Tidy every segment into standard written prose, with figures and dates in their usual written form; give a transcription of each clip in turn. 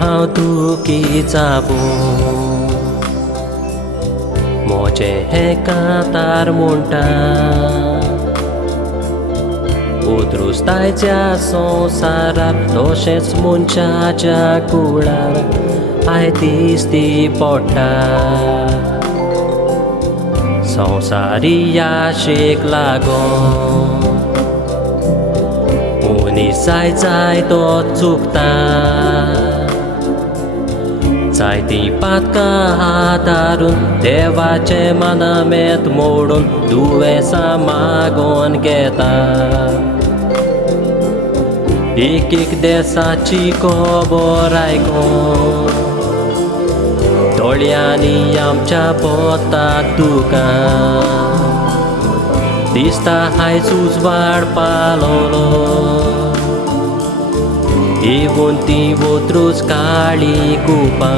हांव दुखीचा मोचे हे कांतार म्हणटा उतरुस्तायच्या संवसाराक तशेंच मनशाच्या कुळार आय दिसती पडटा संवसारी याशेक लागोन मनीस जाय तो चुकता जायतीं पातकां हातारून देवाचे मानामेत मोडून दुयेंसां मागोवन घेता एक देसाची खबर आयकून दोळ्यांनी आमच्या पोटांत दुकां दिसता आयज उजवाड पालोलो येवून ती वोत्रूच काळी कुपां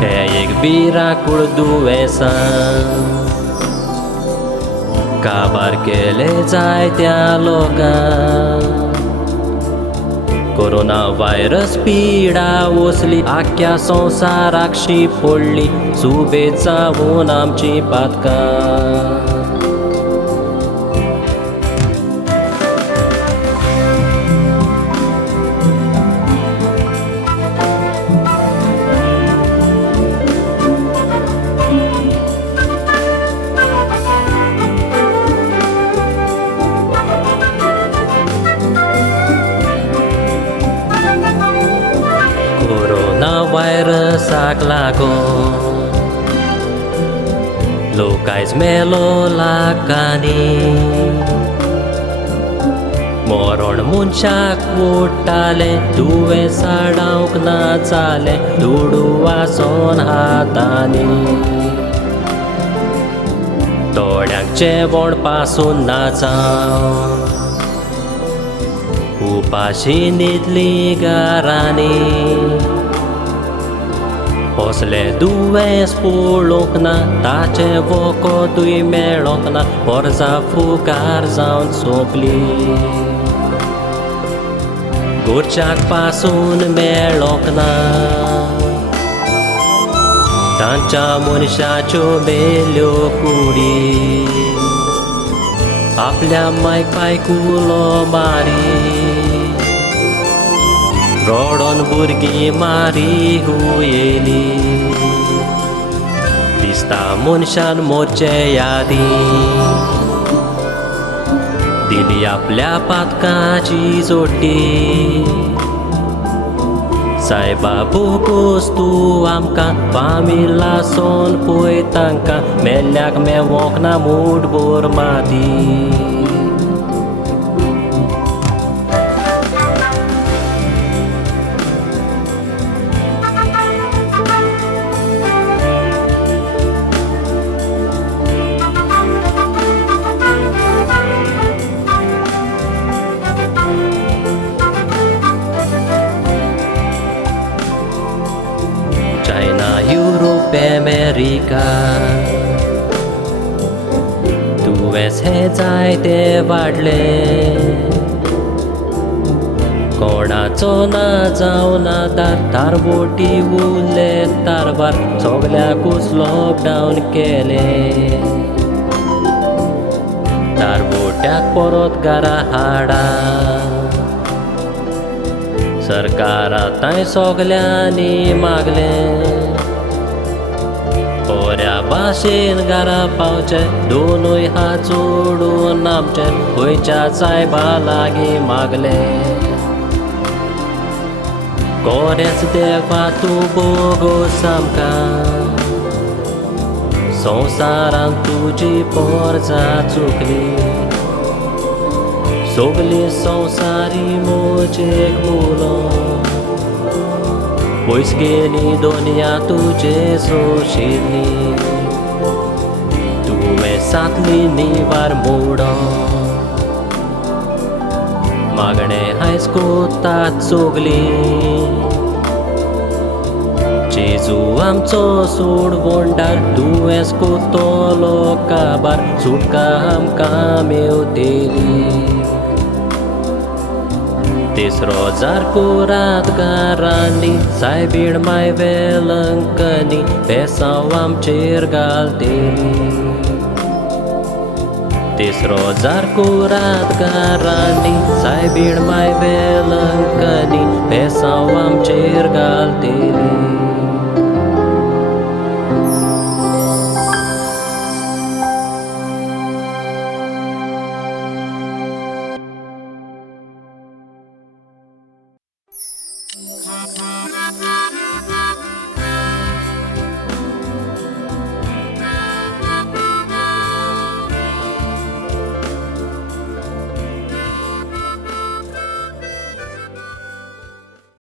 हे एक भिरांकूळ दुयेंसां काबार केले जायत्या लोकांक कोरोना व्हायरस पिडा वसली आख्या संवसाराक शी पडली सुबेज जावून आमची पातकां व्हायरसाक लागोन लोक आयज मेलो लाखांनी मरण मनशाक ओडटाले दुयेंसां डावंक ना जाले दुडू वासोन हातांनी थोड्यांक जेवण पासून ना जावन उपाशी न्हिदली घरांनी असले दुयेंस पळोवंक ना ताचे वखदूय मेळोंक ना वर्सां फुकार जावन सोंपली घरच्यांक पासून मेळोंक ना तांच्या मनशाच्यो मेल्यो कुडी आपल्या मायक बायकुलो मारी रोडोन भुरगीं मारी हुयेली दिसता मनशान मोरचे यादी दिली आपल्या पातकाची जोडटी सायबा बोगोस तूं आमकां फामिला सोन पळय तांकां मेल्ल्याक मेवोंक ना मूठभर माती चायना युरोप अमेरिका दुयेंस हे जायते वाडले कोणाचो ना जावन आदार तारवोटी उरले तारवार सगल्याकूच लॉकडावन केले तारवोट्याक परत घरा हाडा सरकार आतांय सगल्यांनी मागले बऱ्या भाशेन घरा पावचे दोनूय हात जोडून आमचे खंयच्या सायबा लागीं मागले Koreac देवा तूं बोगोस आमकां संवसारांत तुजी पोरजां चुकली सगली संवसारी मोजेक मुलो पयस गेली दोनिया तुजे सोशिल्ली तुवें सातली निवार मोडो मागणें आयज कोतात सगली जेजू आमचो सोड वंडार तुवेंच कोत्तलो काबार सुटका आमकां मेवतेली तिसरो जार कोरात गारांनी सायबीण माय वेलंकनी बेसांव आमचेर घालतेली तिसरो जार कोरात गारांनी सायबीण माय वेलंकनी बेसांव आमचेर घालतेली